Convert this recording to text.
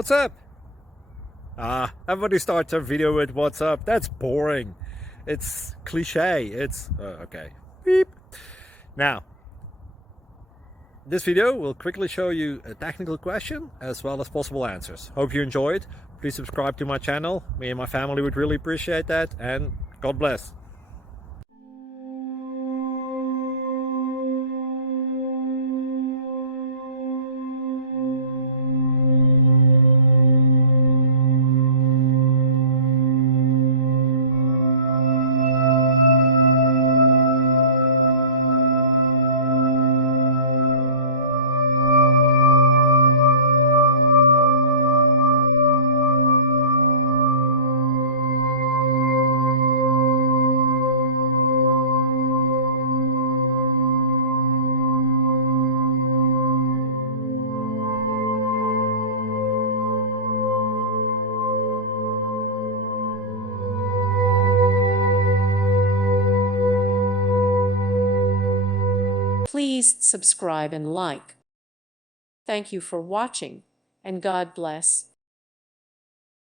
What's up? Everybody starts their video with what's up. That's boring. It's cliche. It's okay. Beep. Now, this video will quickly show you a technical question as well as possible answers. Hope you enjoyed. Please subscribe to my channel. Me and my family would really appreciate that, and God bless. Please subscribe and like. Thank you for watching, and God bless.